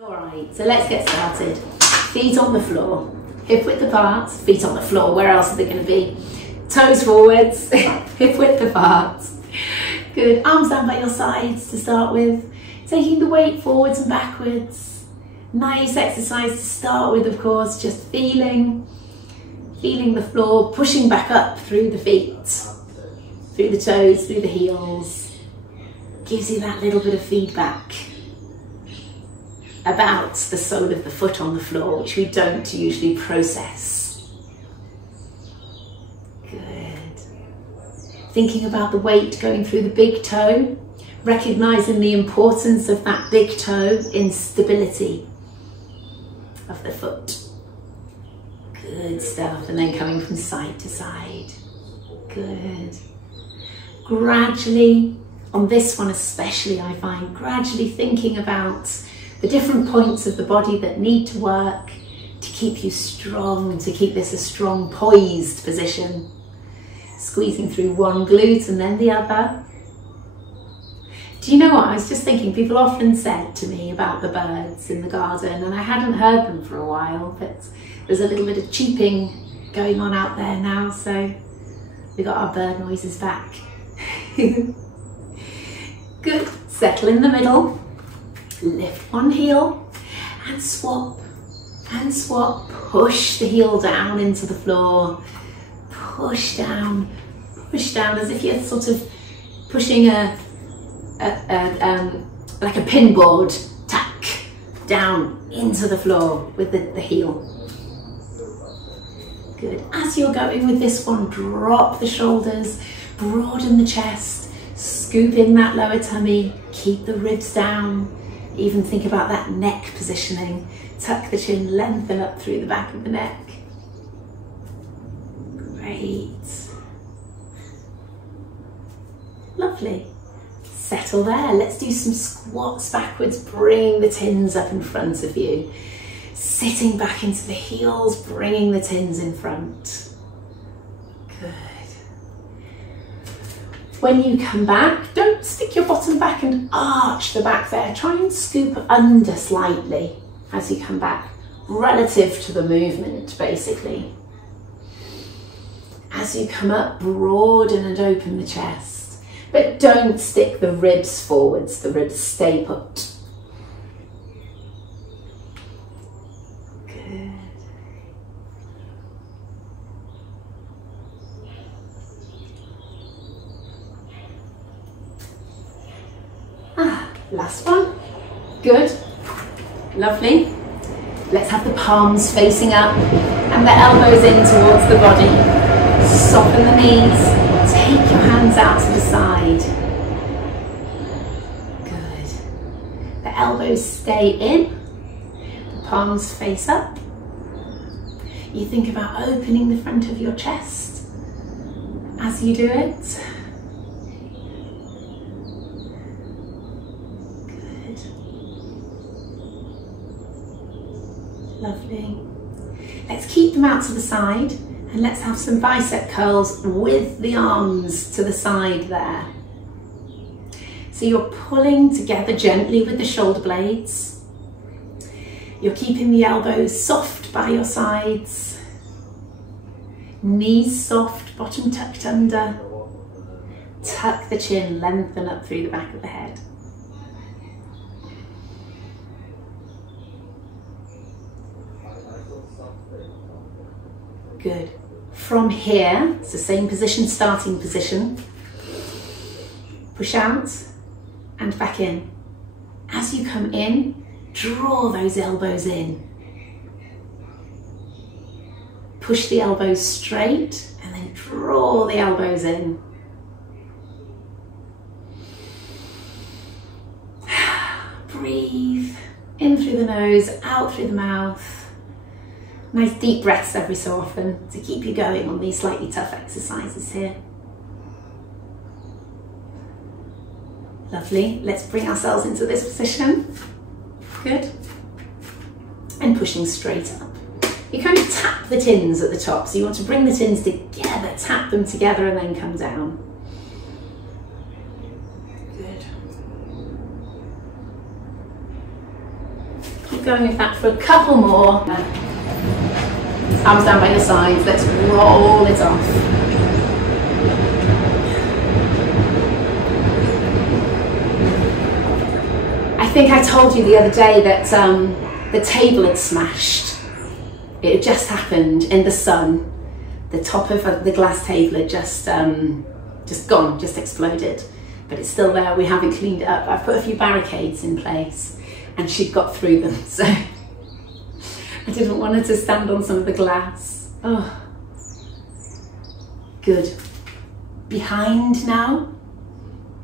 Alright, so let's get started. Feet on the floor, hip width apart, feet on the floor, where else are they going to be? Toes forwards, hip width apart. Good, arms down by your sides to start with, taking the weight forwards and backwards. Nice exercise to start with, of course, just feeling the floor, pushing back up through the feet, through the toes, through the heels. Gives you that little bit of feedback about the sole of the foot on the floor, which we don't usually process. Good. Thinking about the weight going through the big toe, recognizing the importance of that big toe in stability of the foot. Good stuff. And then coming from side to side. Good. Gradually, on this one especially, I find, gradually thinking about the different points of the body that need to work to keep you strong, to keep this a strong, poised position. Squeezing through one glute and then the other. Do you know what? I was just thinking, people often said to me about the birds in the garden, and I hadn't heard them for a while, but there's a little bit of cheeping going on out there now, so we got our bird noises back. Good. Settle in the middle. Lift one heel and swap, push the heel down into the floor, push down as if you're sort of pushing like a pinboard, tack down into the floor with the heel. Good. As you're going with this one, drop the shoulders, broaden the chest, scoop in that lower tummy, keep the ribs down. Even think about that neck positioning. Tuck the chin, lengthen up through the back of the neck. Great. Lovely. Settle there. Let's do some squats backwards, bringing the tins up in front of you. Sitting back into the heels, bringing the tins in front. Good. When you come back, don't stick your bottom back and arch the back there. Try and scoop under slightly as you come back, relative to the movement, basically. As you come up, broaden and open the chest, but don't stick the ribs forwards. The ribs stay put. Good. Last one. Good. Lovely. Let's have the palms facing up and the elbows in towards the body. Soften the knees. Take your hands out to the side. Good. The elbows stay in. The palms face up. You think about opening the front of your chest as you do it. Lovely. Let's keep them out to the side and let's have some bicep curls with the arms to the side there. So you're pulling together gently with the shoulder blades. You're keeping the elbows soft by your sides. Knees soft, bottom tucked under. Tuck the chin, lengthen up through the back of the head. Good. From here, it's the same position, starting position. Push out and back in. As you come in, draw those elbows in. Push the elbows straight and then draw the elbows in. Breathe in through the nose, out through the mouth. Nice deep breaths every so often to keep you going on these slightly tough exercises here. Lovely. Let's bring ourselves into this position. Good. And pushing straight up. You kind of tap the tins at the top, so you want to bring the tins together, tap them together and then come down. Good. Keep going with that for a couple more. Arms down by your sides, let's roll it off. I think I told you the other day that the table had smashed. It had just happened in the sun. The top of the glass table had just gone, just exploded. But it's still there, we haven't cleaned it up. I've put a few barricades in place and she'd got through them, so I didn't want her to stand on some of the glass. Oh, good. Behind now,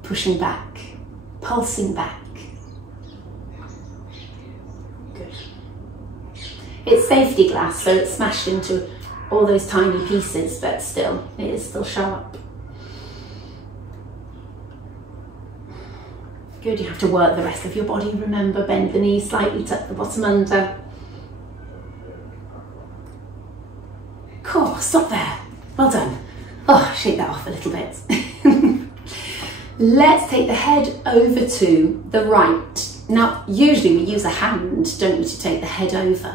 pushing back, pulsing back. Good. It's safety glass, so it's smashed into all those tiny pieces, but still, it is still sharp. Good, you have to work the rest of your body. Remember, bend the knees slightly, tuck the bottom under. Cool, stop there. Well done. Oh, shake that off a little bit. Let's take the head over to the right. Now, usually we use a hand, don't we, to take the head over.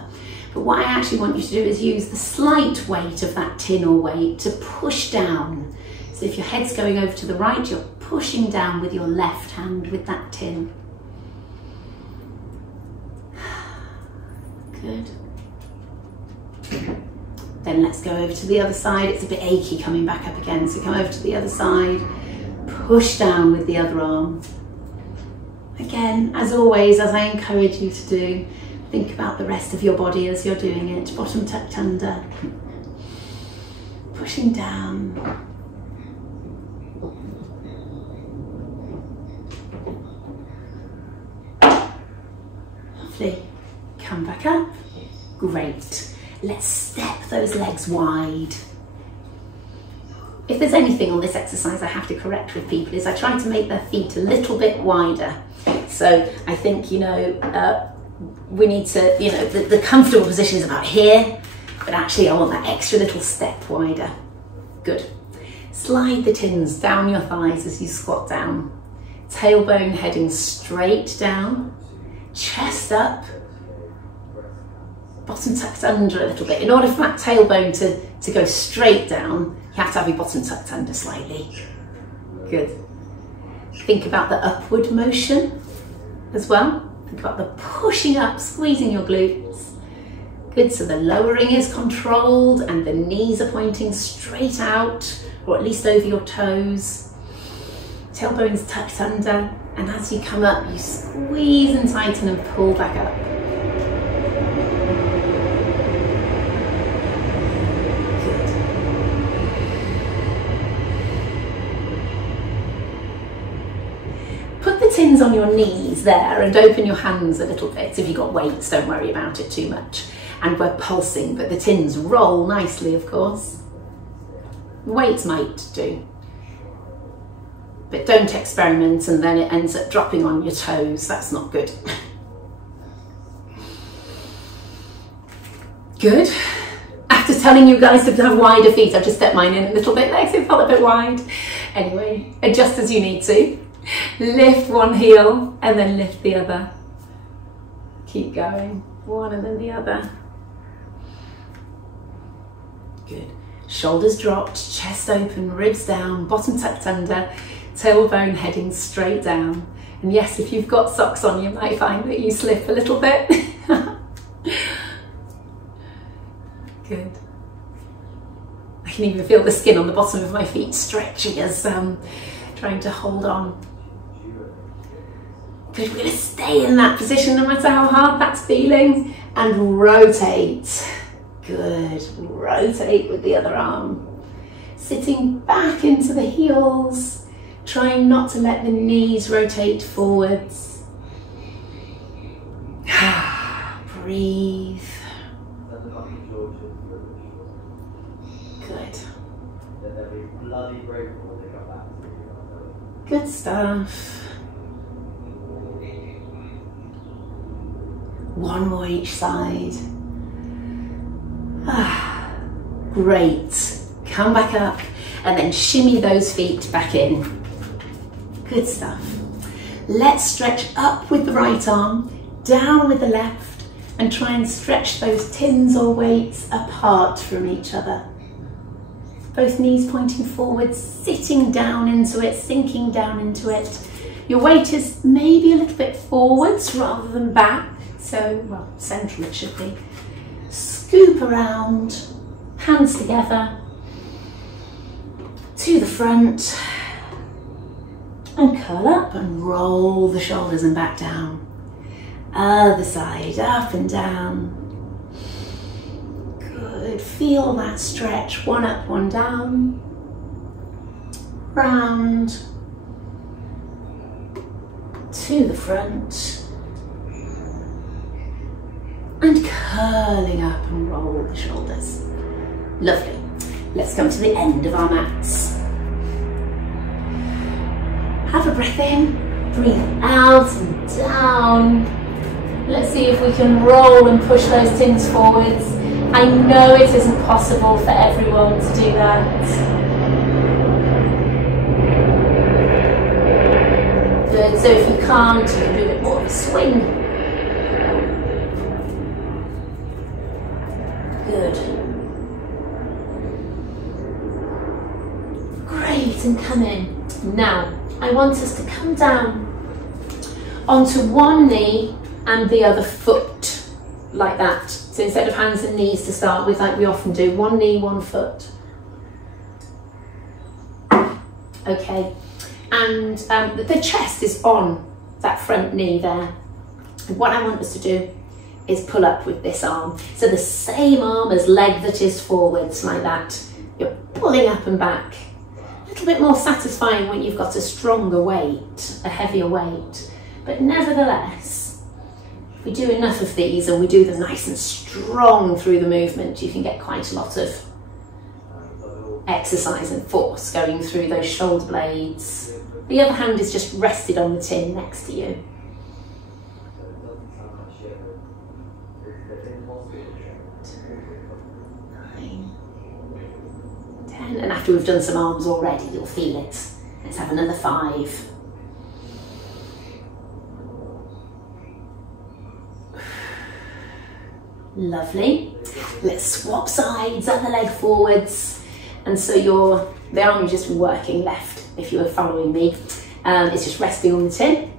But what I actually want you to do is use the slight weight of that tin or weight to push down. So if your head's going over to the right, you're pushing down with your left hand with that tin. Good. Then let's go over to the other side. It's a bit achy coming back up again, so come over to the other side, push down with the other arm. Again, as always, as I encourage you to do, think about the rest of your body as you're doing it. Bottom tucked under, pushing down. Lovely. Come back up. Great. Let's step those legs wide. If there's anything on this exercise I have to correct with people is I try to make their feet a little bit wider. So I think, you know, we need to, you know, the comfortable position is about here, but actually I want that extra little step wider. Good. Slide the tins down your thighs as you squat down. Tailbone heading straight down, chest up, bottom tucked under a little bit. In order for that tailbone to go straight down, you have to have your bottom tucked under slightly. Good. Think about the upward motion as well. Think about the pushing up, squeezing your glutes. Good, so the lowering is controlled and the knees are pointing straight out, or at least over your toes. Tailbone's tucked under, and as you come up, you squeeze and tighten and pull back up. Tins on your knees there and open your hands a little bit. If you've got weights, don't worry about it too much. And we're pulsing, but the tins roll nicely, of course. Weights might do. But don't experiment and then it ends up dropping on your toes. That's not good. Good. After telling you guys to have wider feet, I've just stepped mine in a little bit. Legs have felt a bit wide. Anyway, adjust as you need to. Lift one heel and then lift the other. Keep going. One and then the other. Good. Shoulders dropped, chest open, ribs down, bottom tucked under, tailbone heading straight down. And yes, if you've got socks on, you might find that you slip a little bit. Good. I can even feel the skin on the bottom of my feet stretching as trying to hold on. Good, we're going to stay in that position no matter how hard that's feeling, and rotate. Good, rotate with the other arm. Sitting back into the heels, trying not to let the knees rotate forwards. Breathe. Good. Good stuff. One more each side. Great. Come back up and then shimmy those feet back in. Good stuff. Let's stretch up with the right arm, down with the left, and try and stretch those tins or weights apart from each other. Both knees pointing forward, sitting down into it, sinking down into it. Your weight is maybe a little bit forwards rather than back, so, well, central it should be. Scoop around, hands together, to the front, and curl up and roll the shoulders and back down. Other side, up and down. Good, feel that stretch, one up, one down. Round, to the front, and curling up and roll the shoulders. Lovely. Let's come to the end of our mats. Have a breath in, breathe out and down. Let's see if we can roll and push those tins forwards. I know it isn't possible for everyone to do that. Good, so if you can't, you can do a bit more of a swing. Good. Great, and come in. Now, I want us to come down onto one knee and the other foot, like that. So instead of hands and knees to start with, like we often do, one knee, one foot. Okay, and the chest is on that front knee there. And what I want us to do is pull up with this arm. So the same arm as leg that is forwards, like that. You're pulling up and back. A little bit more satisfying when you've got a stronger weight, a heavier weight. But nevertheless, if we do enough of these and we do them nice and strong through the movement, you can get quite a lot of exercise and force going through those shoulder blades. The other hand is just rested on the tin next to you. 9, 10, and after we've done some arms already, you'll feel it. Let's have another 5. Lovely. Let's swap sides, other leg forwards. And so the arm you've just been working left, if you were following me, it's just resting on the tin.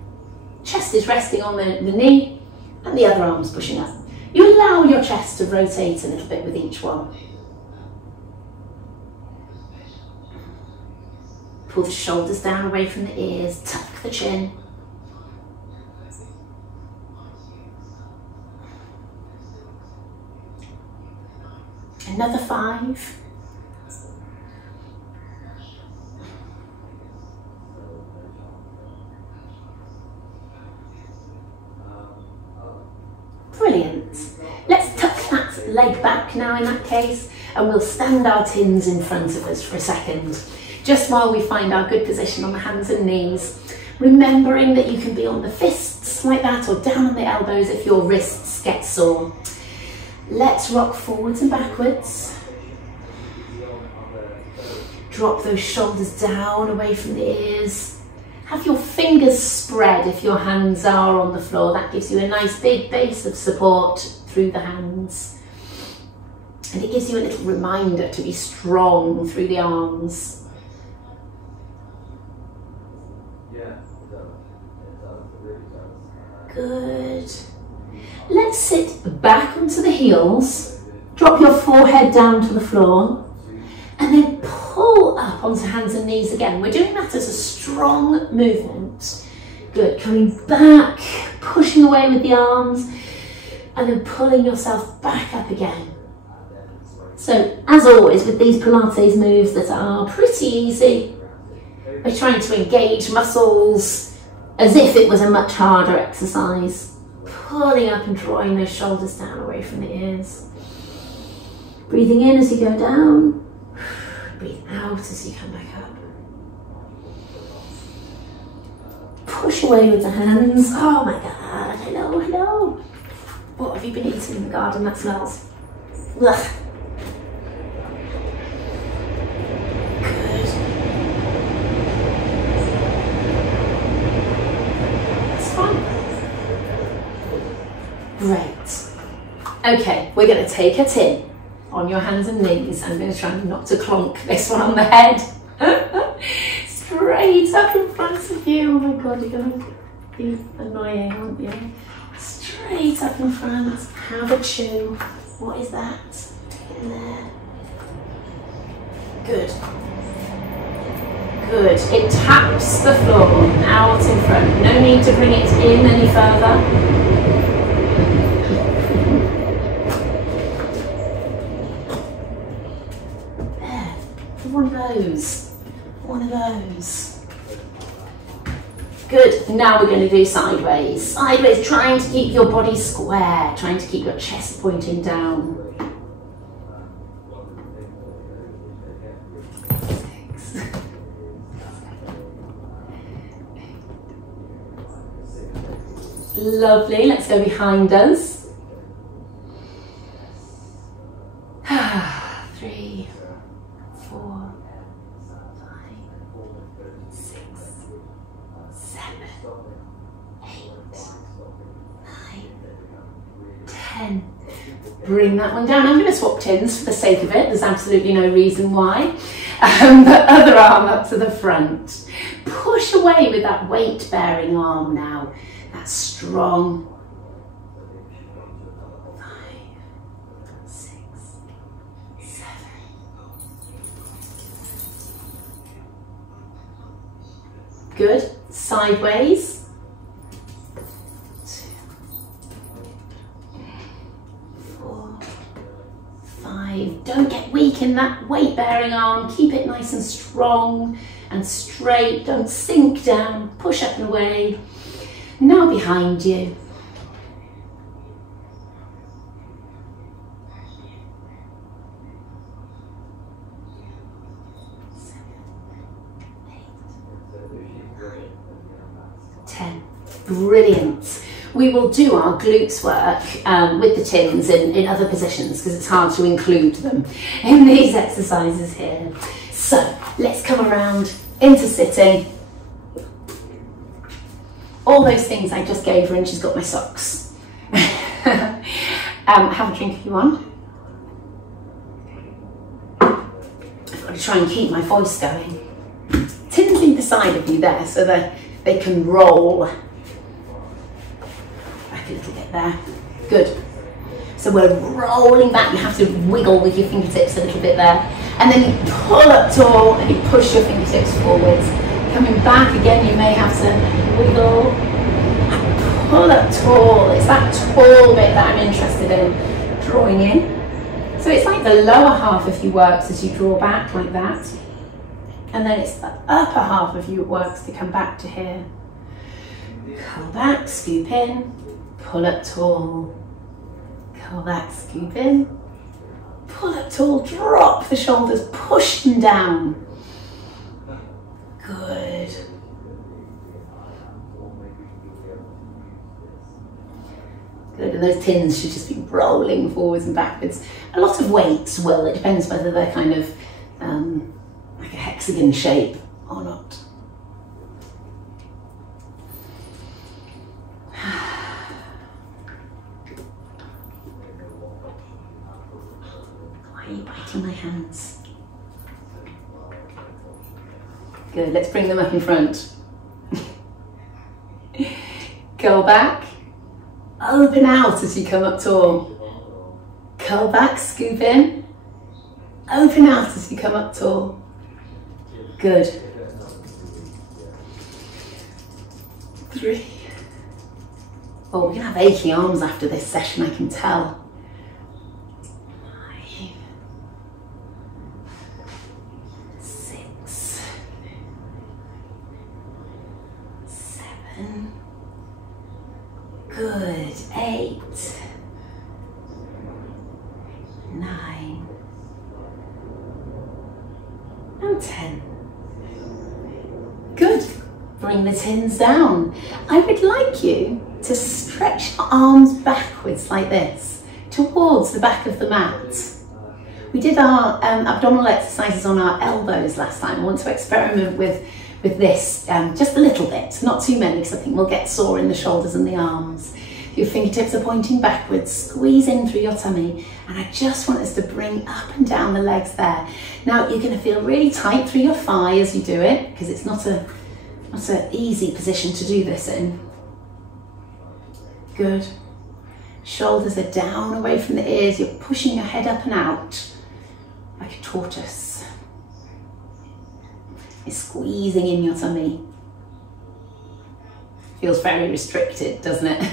Chest is resting on the knee, and the other arm's pushing up. You allow your chest to rotate a little bit with each one. Pull the shoulders down away from the ears, tuck the chin. Another 5. Brilliant. Let's tuck that leg back now in that case, and we'll stand our tins in front of us for a second, just while we find our good position on the hands and knees, remembering that you can be on the fists like that or down on the elbows if your wrists get sore. Let's rock forwards and backwards. Drop those shoulders down away from the ears. Have your fingers spread if your hands are on the floor. That gives you a nice big base of support through the hands. And it gives you a little reminder to be strong through the arms. Good. Let's sit back onto the heels. Drop your forehead down to the floor. And then pull up onto hands and knees again. We're doing that as a strong movement. Good, coming back, pushing away with the arms, and then pulling yourself back up again. So, as always with these Pilates moves that are pretty easy, we're trying to engage muscles as if it was a much harder exercise. Pulling up and drawing those shoulders down away from the ears. Breathing in as you go down. Breathe out as you come back up. Push away with the hands. Oh my God, hello, hello. What have you been eating in the garden that smells? Ugh. Good. It's fine. Great. Okay, we're going to take a tin on your hands and knees. I'm going to try not to clonk this one on the head. Straight up in front of you. Oh my God, you're going to be annoying, aren't you? Straight up in front. Have a chew. What is that? In there. Good. Good. It taps the floor out in front. No need to bring it in any further. One of those. One of those. Good. Now we're going to do sideways. Sideways, trying to keep your body square, trying to keep your chest pointing down. 6. Lovely. Let's go behind us. 3, 4, 5, 6, 7, 8, 9, 10. Bring that one down. I'm going to swap tins for the sake of it. There's absolutely no reason why. The other arm up to the front. Push away with that weight-bearing arm now. That's strong. 5, 6, 7. Good. Sideways. 2, 4, 5. Don't get weak in that weight-bearing arm. Keep it nice and strong and straight. Don't sink down. Push up and away. Now behind you. 10. Brilliant. We will do our glutes work with the tins in other positions because it's hard to include them in these exercises here. So let's come around into sitting. All those things I just gave her and she's got my socks. Have a drink if you want. I've got to try and keep my voice going. Tins either side of you there so that they can roll. Back a little bit there. Good. So we're rolling back. You have to wiggle with your fingertips a little bit there. And then you pull up tall and you push your fingertips forwards. Coming back again, you may have to wiggle and pull up tall. It's that tall bit that I'm interested in drawing in. So it's like the lower half of you works as you draw back like that. And then it's the upper half of you works to come back to here. Curl back, scoop in, pull up tall. Curl back, scoop in, pull up tall, drop the shoulders, push them down. Good. Good, and those tins should just be rolling forwards and backwards. A lot of weights will, it depends whether they're kind of like a hexagon shape or not. Why are you biting my hands? Good, let's bring them up in front. Curl back, open out as you come up tall. Curl back, scoop in, open out as you come up tall. Good. 3. Oh, we're gonna have achy arms after this session, I can tell. 5, 6, 7. Good. 8, 9, and 10. Good. Bring the tins down. I would like you to stretch your arms backwards like this, towards the back of the mat. We did our abdominal exercises on our elbows last time. I want to experiment with this just a little bit, not too many, because I think we'll get sore in the shoulders and the arms. Your fingertips are pointing backwards, squeeze in through your tummy, and I just want us to bring up and down the legs there. Now you're going to feel really tight through your thigh as you do it, because it's not an easy position to do this in. Good. Shoulders are down away from the ears, you're pushing your head up and out like a tortoise. You're squeezing in your tummy. Feels very restricted, doesn't it?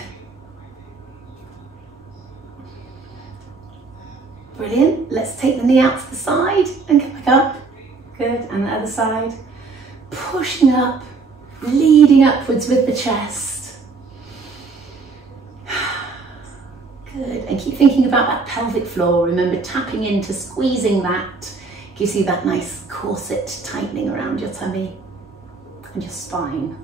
Brilliant. Let's take the knee out to the side and come back up. Good. And the other side. Pushing up, leading upwards with the chest. Good. And keep thinking about that pelvic floor. Remember, tapping into squeezing that gives you that nice corset tightening around your tummy and your spine.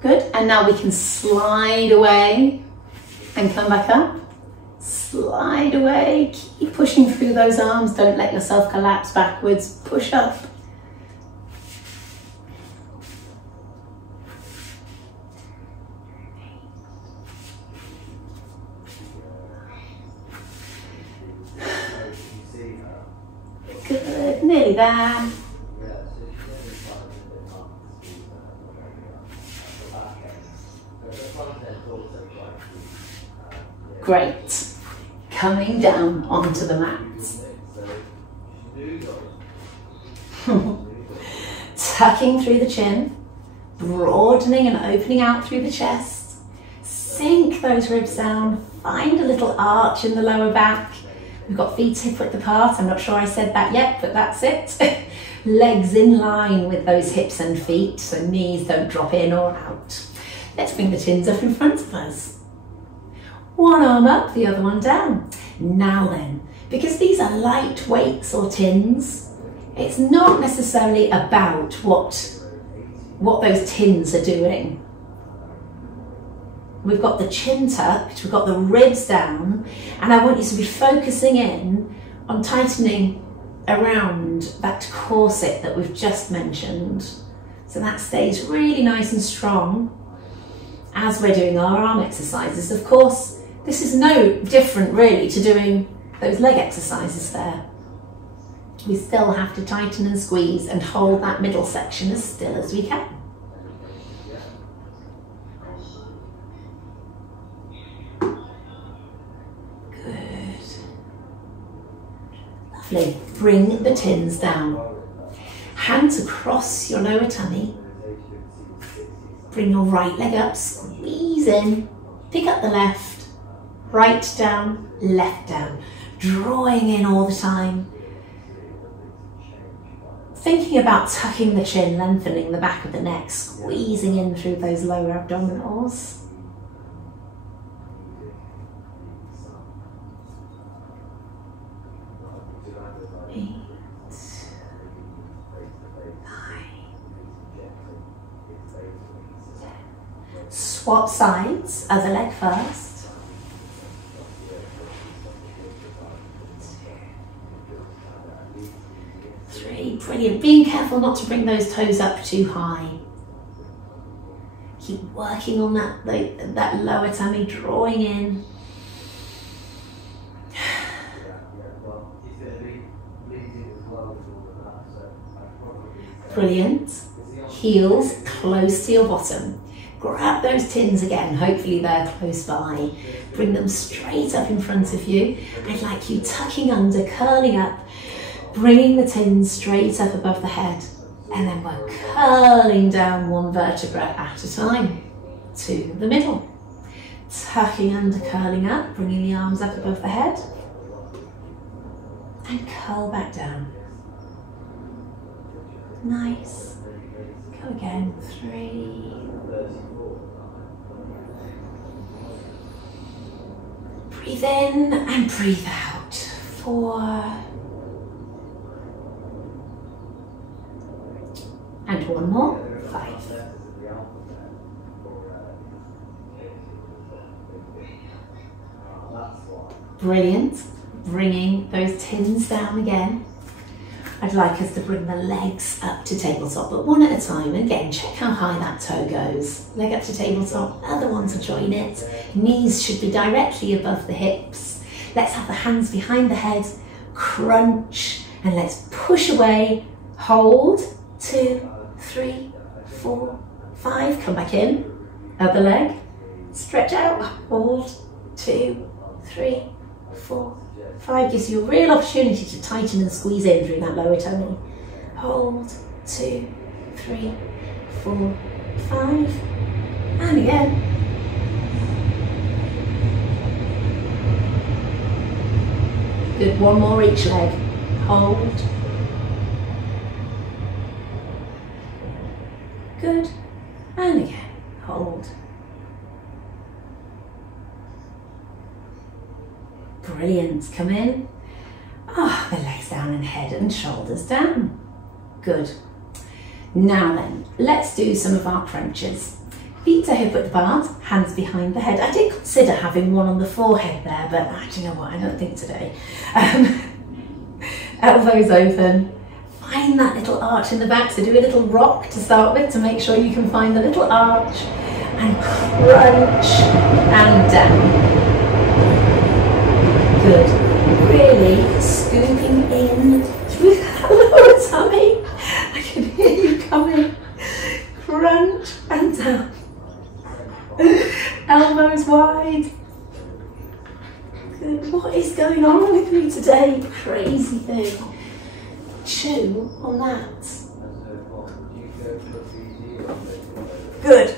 Good, and now we can slide away and come back up. Slide away, keep pushing through those arms, don't let yourself collapse backwards, push up. Good, nearly there. Great. Coming down onto the mat. Tucking through the chin, broadening and opening out through the chest. Sink those ribs down, find a little arch in the lower back. We've got feet hip width apart. I'm not sure I said that yet, but that's it. Legs in line with those hips and feet, so knees don't drop in or out. Let's bring the tins up in front of us. One arm up, the other one down. Now then, because these are light weights or tins, it's not necessarily about what those tins are doing. We've got the chin tucked, we've got the ribs down, and I want you to be focusing in on tightening around that corset that we've just mentioned. So that stays really nice and strong as we're doing our arm exercises. Of course, this is no different really to doing those leg exercises there. We still have to tighten and squeeze and hold that middle section as still as we can. Good. Lovely. Bring the tins down. Hands across your lower tummy. Bring your right leg up, squeeze in, pick up the left. Right down, left down, drawing in all the time. Thinking about tucking the chin, lengthening the back of the neck, squeezing in through those lower abdominals. 8, 9, 10. Swap sides, other leg first. 3, brilliant. Being careful not to bring those toes up too high. Keep working on that lower tummy, drawing in. Brilliant. Heels close to your bottom. Grab those tins again, hopefully they're close by. Bring them straight up in front of you. I'd like you tucking under, curling up, bringing the tins straight up above the head. And then we're curling down one vertebra at a time to the middle. Tucking under, curling up, bringing the arms up above the head. And curl back down. Nice. Go again. 3. Breathe in and breathe out. 4. And one more. 5. Brilliant. Bringing those tins down again. I'd like us to bring the legs up to tabletop, but one at a time. Again, check how high that toe goes. Leg up to tabletop, other one to join it. Knees should be directly above the hips. Let's have the hands behind the head, crunch, and let's push away, hold, 2, 3, 4, 5, come back in, other leg, stretch out, hold, 2, 3, 4, 5, gives you a real opportunity to tighten and squeeze in through that lower tummy. Hold, 2, 3, 4, 5, and again. Good, one more each leg. Hold. Good, and again, hold. Brilliant, come in. Ah, the legs down and head and shoulders down. Good. Now then, let's do some of our crunches. Feet are hip width apart, hands behind the head. I did consider having one on the forehead there, but do you know what, I don't think today. Elbows open. Find that little arch in the back, so do a little rock to start with to make sure you can find the little arch, and crunch and down. Good. Really scooping in through that lower tummy. I can hear you coming. Crunch and down. Elbows wide. Good. What is going on with me today? Crazy thing. Chew on that. Good.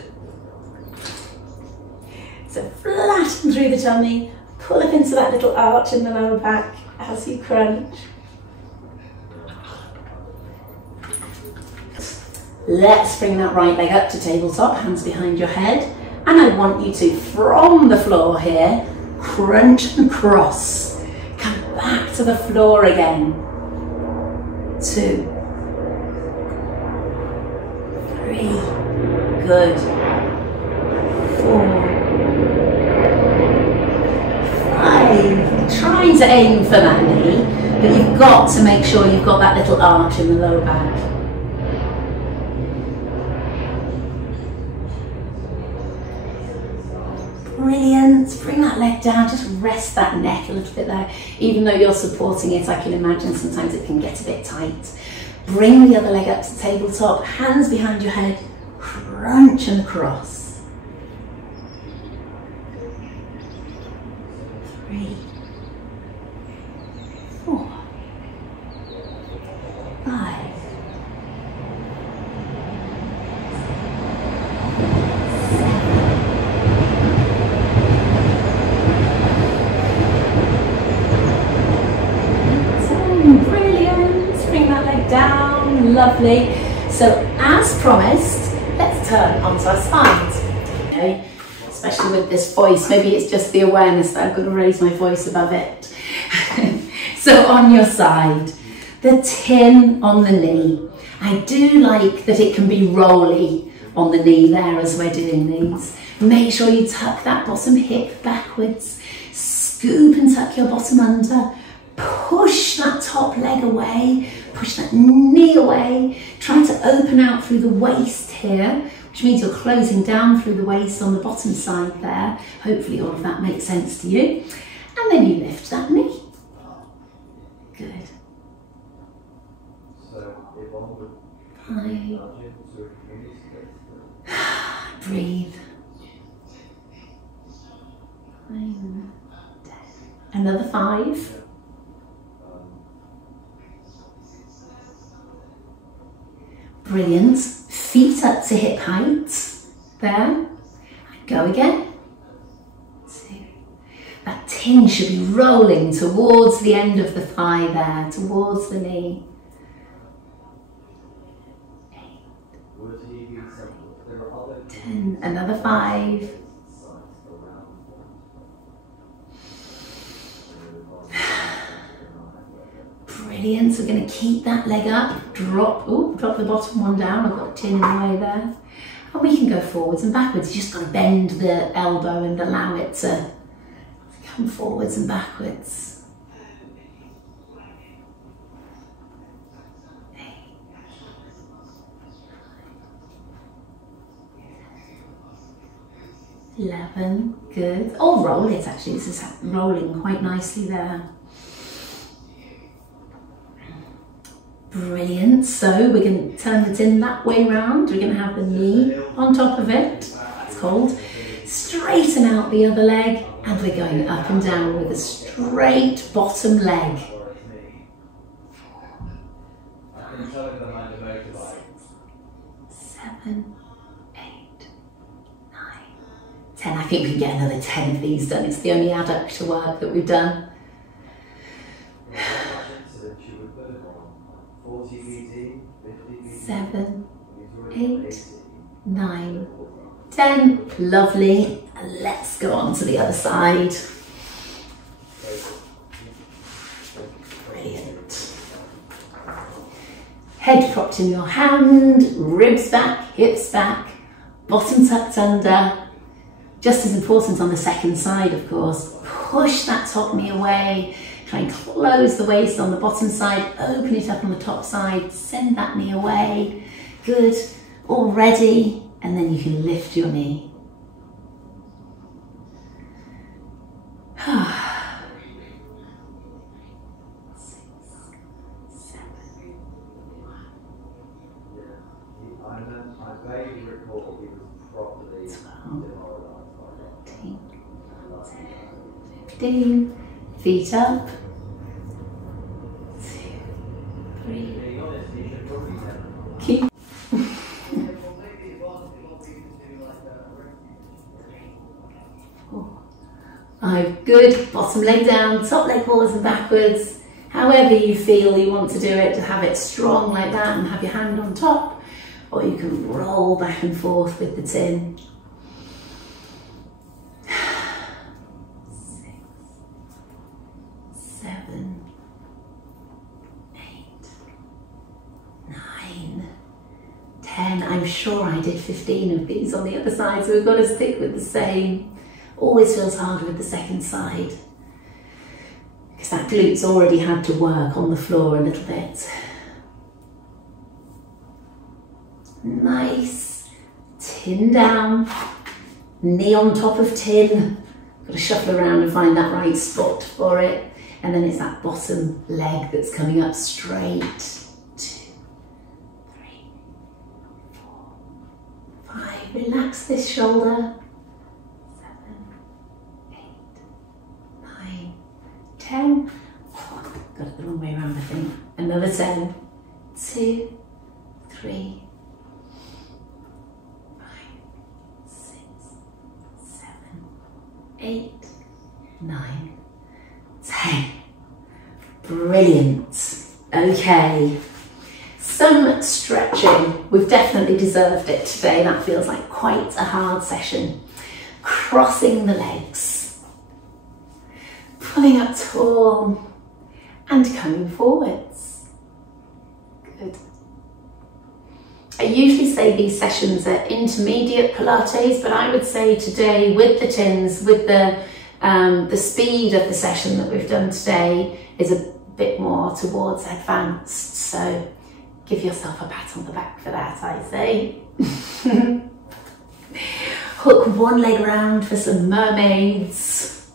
So flatten through the tummy. Pull up into that little arch in the lower back as you crunch. Let's bring that right leg up to tabletop, hands behind your head. And I want you to, from the floor here, crunch and cross. Come back to the floor again. 2, 3, good. 4, 5, trying to aim for that knee, but you've got to make sure you've got that little arch in the lower back. Brilliant, bring that leg down, just rest that neck a little bit there. Even though you're supporting it, I can imagine sometimes it can get a bit tight. Bring the other leg up to tabletop, hands behind your head, crunch and cross. 3, 4, 5. Down, lovely. So as promised, let's turn onto our sides. Okay, especially with this voice, maybe it's just the awareness that I've got to raise my voice above it. So on your side, the tin on the knee. I do like that it can be rolly on the knee there as we're doing these. Make sure you tuck that bottom hip backwards, scoop and tuck your bottom under, push that top leg away, push that knee away, try to open out through the waist here, which means you're closing down through the waist on the bottom side there. Hopefully all of that makes sense to you. And then you lift that knee. Good. 5. Breathe. 9, 10. Another 5. Brilliant. Feet up to hip height. There. Go again. 2. That tin should be rolling towards the end of the thigh there, towards the knee. 8. 10. Another 5. Brilliant, so we're going to keep that leg up, drop the bottom one down, I've got a tin in the way there. And we can go forwards and backwards, you just got to bend the elbow and allow it to come forwards and backwards. 11, good. Oh, roll it actually, this is rolling quite nicely there. Brilliant, so we're going to turn it in that way round. We're going to have the knee on top of it, it's called. Straighten out the other leg, and we're going up and down with a straight bottom leg. 7, 8, 9, 10. I think we can get another 10 of these done. It's the only adductor work that we've done. 7, 8, 9, 10. Lovely. And let's go on to the other side. Brilliant. Head propped in your hand, ribs back, hips back, bottom tucked under. Just as important on the second side, of course. Push that top knee away. Try and close the waist on the bottom side, open it up on the top side, send that knee away. Good, all ready, and then you can lift your knee. Feet up. 2, 3. Keep. 4, 5. Good. Bottom leg down, top leg forwards and backwards. However you feel you want to do it, to have it strong like that and have your hand on top, or you can roll back and forth with the tin. 7, 8, 9, 10. I'm sure I did 15 of these on the other side, so we've got to stick with the same. Always feels harder with the second side, because that glute's already had to work on the floor a little bit. Nice. Tin down, knee on top of tin. Got to shuffle around and find that right spot for it. And then it's that bottom leg that's coming up straight. 2, 3, 4, 5. Relax this shoulder. 7, 8, 9, 10. Oh, got it the wrong way around, I think. Another 10. 2, 3, 5, 6, 7, 8, 9, 10. Brilliant. Okay. Some stretching. We've definitely deserved it today. That feels like quite a hard session. Crossing the legs. Pulling up tall and coming forwards. Good. I usually say these sessions are intermediate Pilates, but I would say today with the tins, with the speed of the session that we've done today is a bit more towards advanced, so give yourself a pat on the back for that, I say. Hook one leg round for some mermaids.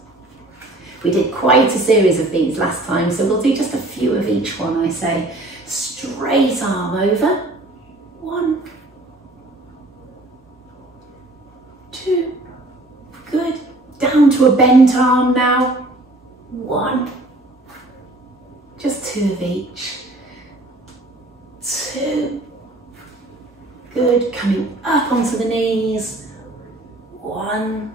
We did quite a series of these last time, so we'll do just a few of each one, I say. Straight arm over. 1, 2, good. Down to a bent arm now. 1, just 2 of each. 2, good. Coming up onto the knees. 1,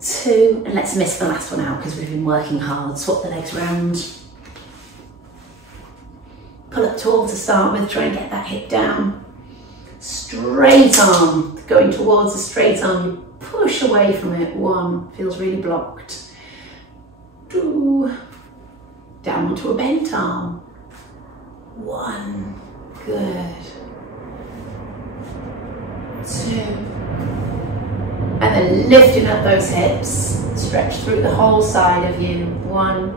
2, and let's miss the last one out because we've been working hard. Swap the legs round. Pull up tall to start with, try and get that hip down. Straight arm, going towards the straight arm, you push away from it. 1, feels really blocked. 2, down onto a bent arm. 1, good. 2, and then lifting up those hips, stretch through the whole side of you. 1,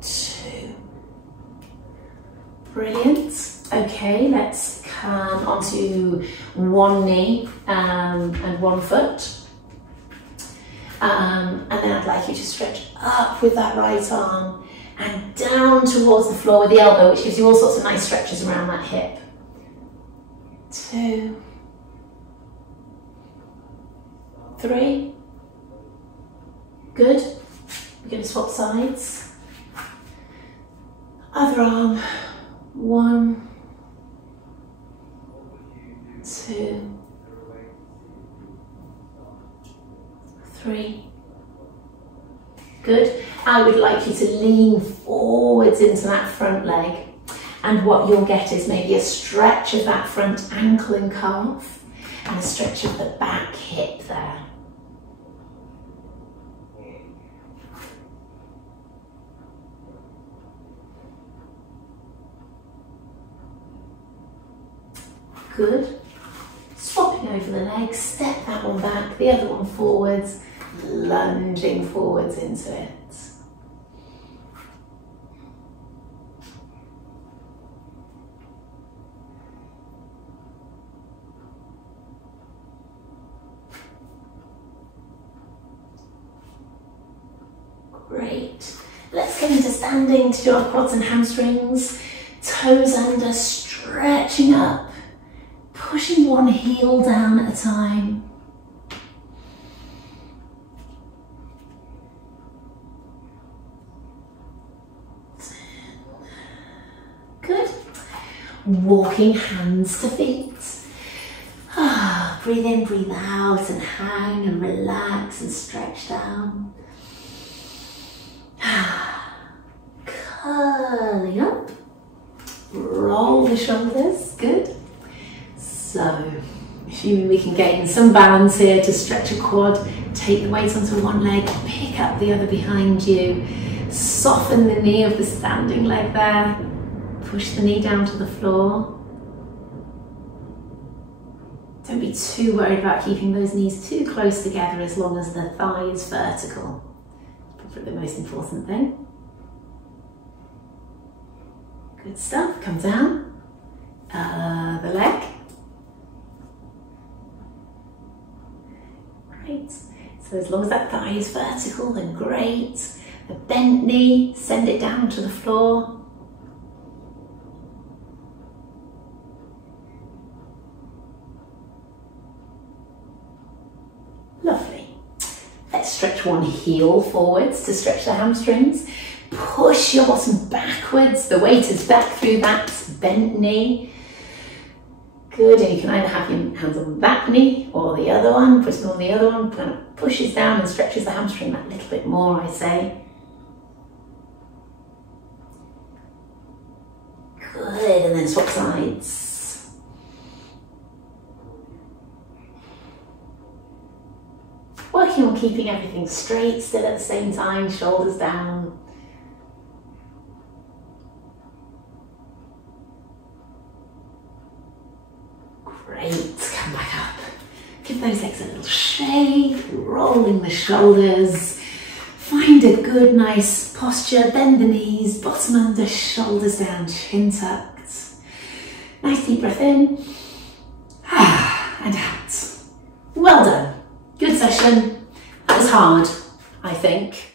2, brilliant. Okay, let's come onto one knee and one foot. And then I'd like you to stretch up with that right arm and down towards the floor with the elbow, which gives you all sorts of nice stretches around that hip. 2, 3. Good. We're going to swap sides. Other arm. 1, 2, 3. Good. I would like you to lean forwards into that front leg, and what you'll get is maybe a stretch of that front ankle and calf and a stretch of the back hip there. Good. Swapping over the legs, step that one back, the other one forwards, lunging forwards into it. Great. Let's get into standing to do our quads and hamstrings. Toes under, stretching up. Pushing one heel down at a time. Good. Walking hands to feet. Breathe in, breathe out, and hang and relax and stretch down. Curling up. Roll the shoulders. Good. So, assuming we can gain some balance here to stretch a quad, take the weight onto one leg, pick up the other behind you, soften the knee of the standing leg there, push the knee down to the floor. Don't be too worried about keeping those knees too close together as long as the thigh is vertical. Probably the most important thing. Good stuff, come down, the leg. Great. So as long as that thigh is vertical, then great. The bent knee, send it down to the floor. Lovely. Let's stretch one heel forwards to stretch the hamstrings. Push your bottom backwards. The weight is back through that bent knee. Good, and you can either have your hands on that knee or the other one, push them on the other one, kind of pushes down and stretches the hamstring that little bit more, I say. Good, and then swap sides. Working on keeping everything straight still at the same time, shoulders down. Great, come back up. Give those legs a little shake, rolling the shoulders. Find a good, nice posture, bend the knees, bottom under, shoulders down, chin tucked. Nice deep breath in, and out. Well done. Good session. That was hard, I think.